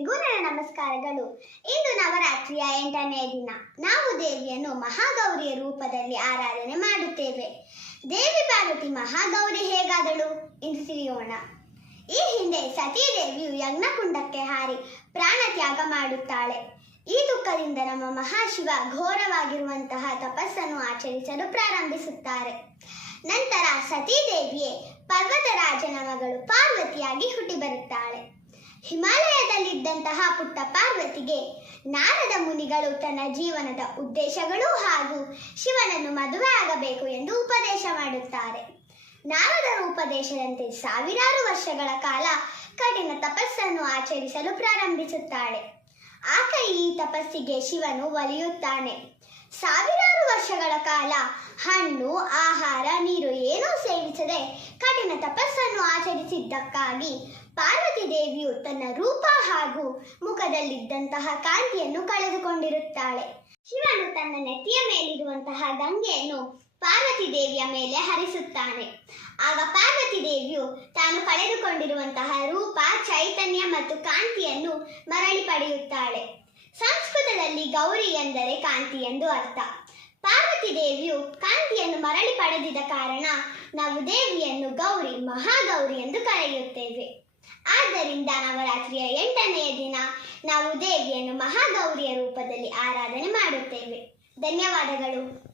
ಎಲ್ಲರಿಗೂ ನನ್ನ ನಮಸ್ಕಾರಗಳು. ಇಂದು ನವರಾತ್ರಿಯ ಎಂಟನೇ ದಿನ. ನಾವು ದೇವಿಯನ್ನು ಮಹಾಗೌರಿಯ ರೂಪದಲ್ಲಿ ಆರಾಧನೆ ಮಾಡುತ್ತೇವೆ. ದೇವಿ ಪಾರ್ವತಿ ಮಹಾಗೌರಿ ಹೇಗಾದಳು? ಎಂದು ತಿಳಿಯೋಣ. ಈ ಹಿಂದೆ ಸತೀದೇವಿಯು ಯಜ್ಞಕುಂಡಕ್ಕೆ ಹಾರಿ ಪ್ರಾಣ ತ್ಯಾಗ ಮಾಡುತ್ತಾಳೆ. ಈ ದುಃಖದಿಂದ ನಮ್ಮ ಮಹಾಶಿವ ಘೋರವಾಗಿರುವಂತಹ ತಪಸ್ಸನ್ನು ಆಚರಿಸಲು ಪ್ರಾರಂಭಿಸುತ್ತಾರೆ. ನಂತರ ಸತೀದೇವಿಯೇ ಪರ್ವತರಾಜನ ಮಗಳು ಪಾರ್ವತಿಯಾಗಿ ಹುಟ್ಟಿ ಬರುತ್ತಾಳೆ ಹಿಮಾಲಯದಲ್ಲಿದ್ದಂತಹ ಪುಟ್ಟ ಪಾರ್ವತಿಗೆ ನಾರದ ಮುನಿಗಳು ತನ್ನ ಜೀವನದ ಉದ್ದೇಶಗಳು ಹಾಗೂ ಶಿವನನ್ನು ಮದುವೆ ಆಗಬೇಕು ಎಂದು ಉಪದೇಶ ಮಾಡುತ್ತಾರೆ. ನಾರದರ ಉಪದೇಶದಂತೆ ಸಾವಿರಾರು ವರ್ಷಗಳ ಕಾಲ ಕಠಿಣ ತಪಸ್ಸನ್ನು ಆಚರಿಸಲು ಪ್ರಾರಂಭಿಸುತ್ತಾಳೆ. ಆತ ಈ ತಪಸ್ಸಿಗೆ ಶಿವನು ಒಲಿಯುತ್ತಾನೆ. ಸಾವಿರಾರು ವರ್ಷಗಳ ಕಾಲ ಹಣ್ಣು, ಆಹಾರ, ನೀರು ಏನೂ ಸೇವಿಸದೆ ಕಠಿಣ ತಪಸ್ಸನ್ನು ಆಚರಿಸಿದ್ದಕ್ಕಾಗಿ ಪಾರ್ವತಿ ದೇವಿಯು ತನ್ನ ರೂಪ ಹಾಗೂ ಮುಖದಲ್ಲಿದ್ದಂತಹ ಕಾಂತಿಯನ್ನು ಕಳೆದುಕೊಂಡಿರುತ್ತಾಳೆ. ಶಿವನು ತನ್ನ ನೆತ್ತಿಯ ಮೇಲಿರುವಂತಹ ಗಂಗೆಯನ್ನು ಪಾರ್ವತಿ ದೇವಿಯ ಮೇಲೆ ಹರಿಸುತ್ತಾನೆ. ಆಗ ಪಾರ್ವತಿ ದೇವಿಯು ತಾನು ಕಳೆದುಕೊಂಡಿರುವಂತಹ ರೂಪ, ಚೈತನ್ಯ ಮತ್ತು ಕಾಂತಿಯನ್ನು ಮರಳಿ ಪಡೆಯುತ್ತಾಳೆ. ಸಂಸ್ಕೃತದಲ್ಲಿ ಗೌರಿ ಎಂದರೆ ಕಾಂತಿ ಎಂದು ಅರ್ಥ. ಪಾರ್ವತಿ ದೇವಿಯು ಕಾಂತಿಯನ್ನು ಮರಳಿ ಪಡೆದಿದ ಕಾರಣ ನಾವು ದೇವಿಯನ್ನು ಗೌರಿ, ಮಹಾಗೌರಿ ಎಂದು ಕರೆಯುತ್ತೇವೆ. ಆದ್ದರಿಂದ ನವರಾತ್ರಿಯ ಎಂಟನೆಯ ದಿನ ನಾವು ದೇವಿಯನ್ನು ಮಹಾಗೌರಿಯ ರೂಪದಲ್ಲಿ ಆರಾಧನೆ ಮಾಡುತ್ತೇವೆ. ಧನ್ಯವಾದಗಳು.